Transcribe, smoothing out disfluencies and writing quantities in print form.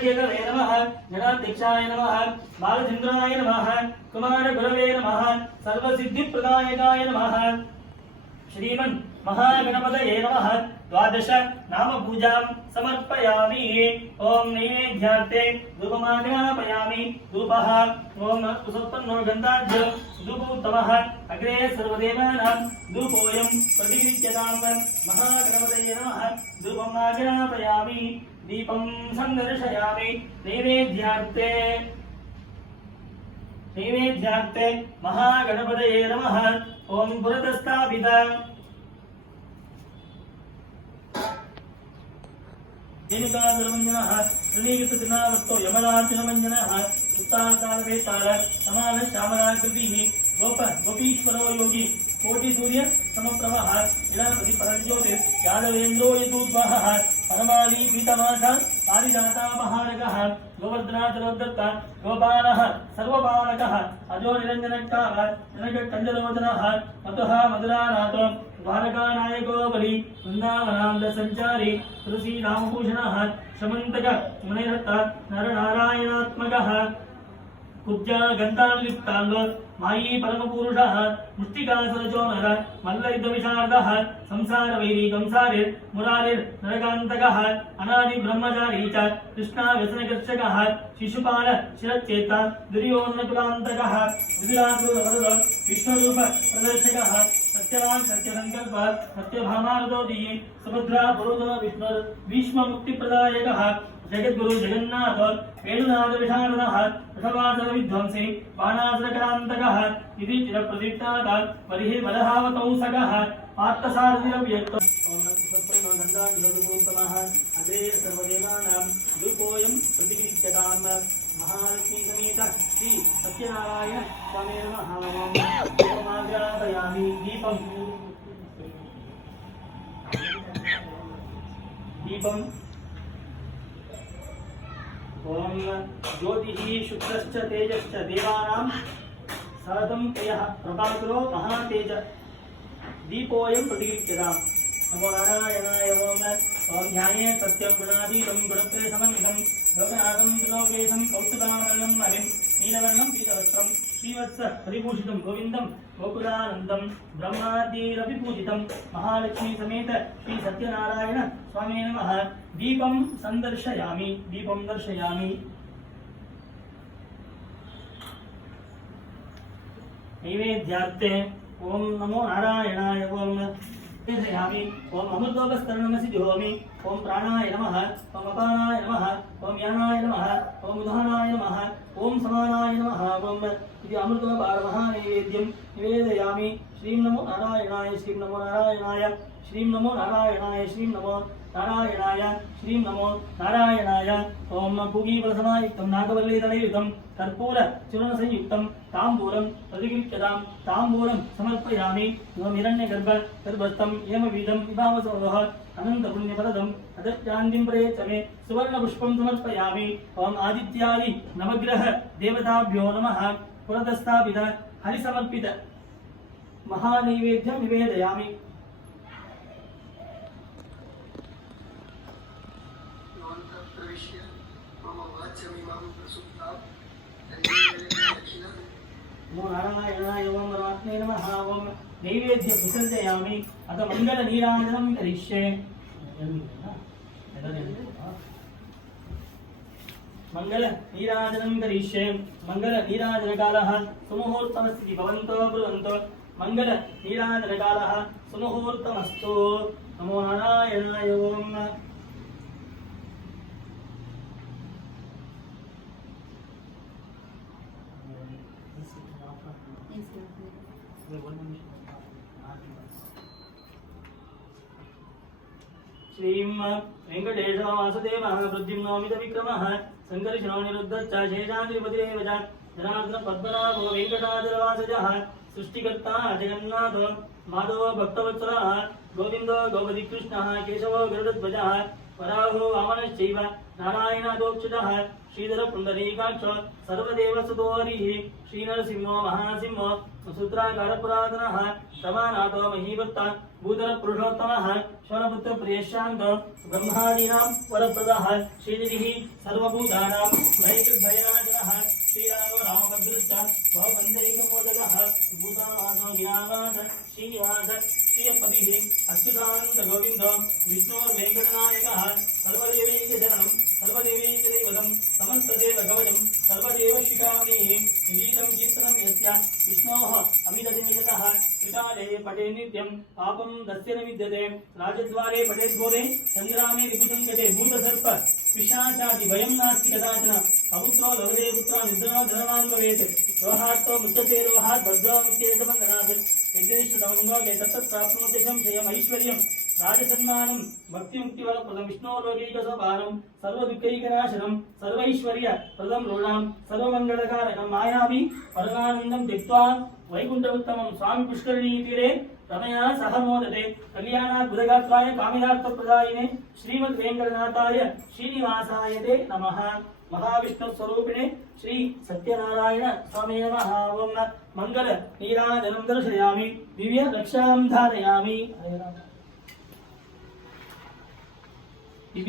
नमः गणाध्यक्षाय नमः बालचन्द्राय नमः कुमारगुरवे नमः सर्वसिद्धिप्रदायकाय नमः श्रीमन् महागणपतये नमः द्वादश नाम पूजां समर्पयामि। ओम नैवेद्यार्थे धूपमाग्रापयामि। धूपः ओम सुसत्पन्नो गन्धाढ्यो धूपोत्तमः अग्रे सर्वदेवानां धूपोऽयं प्रतिगृह्यतां। महागणपतये नमः धूपमाग्रापयामि। दीपं सन्दर्शयामि। नैवेद्यार्थे महागणपतये नमः। ओम पुरतस्थापित रेणुकादलमञ्जनः प्रणीततिनावस्तो यमराजनमञ्जनः उत्तानकालवेताल समान श्यामलाकृतिः गोपीश्वरो योगी कोटिसूर्य समप्रभः इलापति परज्योतिः यादवेन्द्रो यदूद्वहः परमाली पीतमाषः पारिजातापहारकः गोवर्धनाचलोद्दत्त गोपालः सर्वपालकः अजो निरञ्जनकाः जनककञ्जलोचनः मतुः मधुरानाथो द्वारकानायको बलि वृन्दावनान्दसञ्चारी तुलसी रामभूषणः शमन्तक मुनिरत्न नरनारायणात्मकः कुब्जा गन्धालिप्ताङ्ग मायी परमपुरुषः मुष्टिकासुरचोनर मल्लयुद्धविशारदः संसारवैरी कंसारिर् मुरारिर् नरकान्तकः अनादि ब्रह्मचारी च कृष्णाव्यसनकर्षकः शिशुपाल शिरच्चेता दुर्योधनकुलान्तकः विविलासुरवरद विश्वरूप प्रदर्शकः सत्यवान् सत्यसङ्कल्प सत्यभामारदोदी सुभद्रा पुरोधो विष्णुर् भीष्ममुक्तिप्रदायकः जगद्गुरु जगन्नाथ वेणुनाथ विशारदः रथवासर विध्वंसी बाणासुरकरान्तकः इति चिरप्रदीप्ताः परिहि बलहावतंसकः पार्थसारथिरव्यक्तः ओम नमः गन्धाढ्योत्तमः अग्रे सर्वदेवानां धूपोऽयं प्रतिगृह्यतां। महालक्ष्मी समेत श्री सत्यनारायण स्वामी नमः। दीपमाग्रापयामि। दीपं ओम ज्योतिः शुक्रश्च तेजश्च देवानां सहतं तयः प्रभाकरो महातेज दीपोऽयं प्रतिगृह्यताम्। नमो नारायणाय। ओम ध्याये सत्यं गुणातीतं गुणत्रय समन्वितं लोकनाथं त्रिलोकेशं कौस्तुभावर्णं हरिं नीलवर्णं पीतवस्त्रं श्रीवत्स परिभूषितं गोविन्दं गोकुलानन्दं ब्रह्मादिरपि पूजितं महालक्ष्मी समेत श्री सत्यनारायण स्वामी नमः। दीपं संदर्शयामि। दीपं दर्शयामि। नैवेद्यार्थे ओम नमो नारायणाय। ओम दर्शयामि। ओम अमृतोपस्तरणमसि जुहोमि। ओम प्राणाय नमः। ओम अपानाय नमः। ओम यानाय नमः। ओम उदानाय नमः। ओम समानाय नमः। ओम इति अमृतोपहारमहानैवेद्यं निवेदयामि। श्रीं नमो नारायणाय। श्रीं नमो नारायणाय। श्रीं नमो नारायणाय। श्रीं नमो नारायणाय। श्रीं नमो नारायणाय। ओम पूगीफलसमायुक्तं नागवल्लीतनयुतं कर्पूर चूर्णसंयुक्तं ताम्बूलं प्रतिगृह्यतां। ताम्बूलं समर्पयामि। ओम हिरण्यगर्भ गर्भस्थं हेमवीदं विभावसोः अनन्तपुण्यफलदम् अदत्यान्तिं प्रयच्छ मे सुवर्णपुष्पं समर्पयामि। ओम आदित्यादि नवग्रह देवताभ्यो नमः। पुरतस्थापित हरिसमर्पित महानैवेद्यं निवेदयामि। नमो नारायणाय। ओम परमात्मने नमः। ओम नैवेद्यं विसर्जयामि। अथ मङ्गलनीराजनं करिष्ये। मङ्गलनीराजनं करिष्ये। मङ्गलनीराजनकालः सुमुहूर्तमस्ति भवन्तो ब्रुवन्तो मङ्गलनीराजनकालः सुमुहूर्तमस्तु। नमो नारायणाय। ओम श्रीं वेंकटेश वासुदेवः प्रद्युम्नोमित विक्रमः संकर्षणो निरुद्धश्च शेषाद्रिपतिरेव च जनार्दन पद्मनाभो वेंकटाचलवासजः सृष्टिकर्ता जगन्नाथो माधवो भक्तवत्सलः गोविन्दो गोपतिकृष्णः केशवो गरुडध्वजः वराहो वामनश्चैव नारायणादोक्षितः श्रीधर पुण्डरीकाक्ष सर्वदेवसुतोहरिः श्रीनरसिंहो महासिंहो सूत्राकार पुरातनः समानाथो महीभक्ता भूधर पुरुषोत्तमः श्वरपुत्र प्रियशान्त ब्रह्मादीनां वरप्रदः श्रीनिधिः सर्वभूतानां भयनाशनः श्रीरामो रामभद्रश्च भवबन्धैकमोदकः भूतावासो गिरावास श्रीनिवास श्रियपतिः अच्युतानन्दगोविन्द विष्णोर्वेङ्कटनायकः सर्वदेवैकशरणं सर्वदेवैकदैवतं समस्तदेवकवचं सर्वदेवशिखामणिः निरीतं कीर्तनं यस्य विष्णोः अमितदिनिगतः त्रिकाले पठे नित्यं पापं दस्य न विद्यते राजद्वारे पठेद्घोरे सङ्ग्रामे रिपुसङ्कटे भूतसर्प पिशाचादि भयं नास्ति कदाचन अपुत्रो लभते पुत्रो निद्रो धनवान् भवेत् रोहार्थो मुच्यते रोहात् भद्रो मुच्येत बन्धनात् यद्यदिष्टतमङ्गोगे तत्तत् प्राप्नोति संशयम् ऐश्वर्यं राजसन्मानं भक्तिमुक्तिवरप्रदं विष्णोर्लोकैकसोपानं सर्वदुःखैकनाशनं सर्वैश्वर्यप्रदं रूढां सर्वमङ्गलकारकं मायावी परमानन्दं त्यक्त्वा वैकुण्ठोत्तमं स्वामी पुष्करिणीतीरे रमया सह मोदते कल्याणाद्भुतगात्राय कामिनार्थप्रदायिने श्रीमद्वेङ्कटनाथाय श्रीनिवासाय ते नमः। महाविष्णुस्वरूपिणे श्री सत्यनारायण स्वामी नमः। ओम मंगल नीराजनं दर्शयामि दिव्य रक्षां धारयामि। दिव्य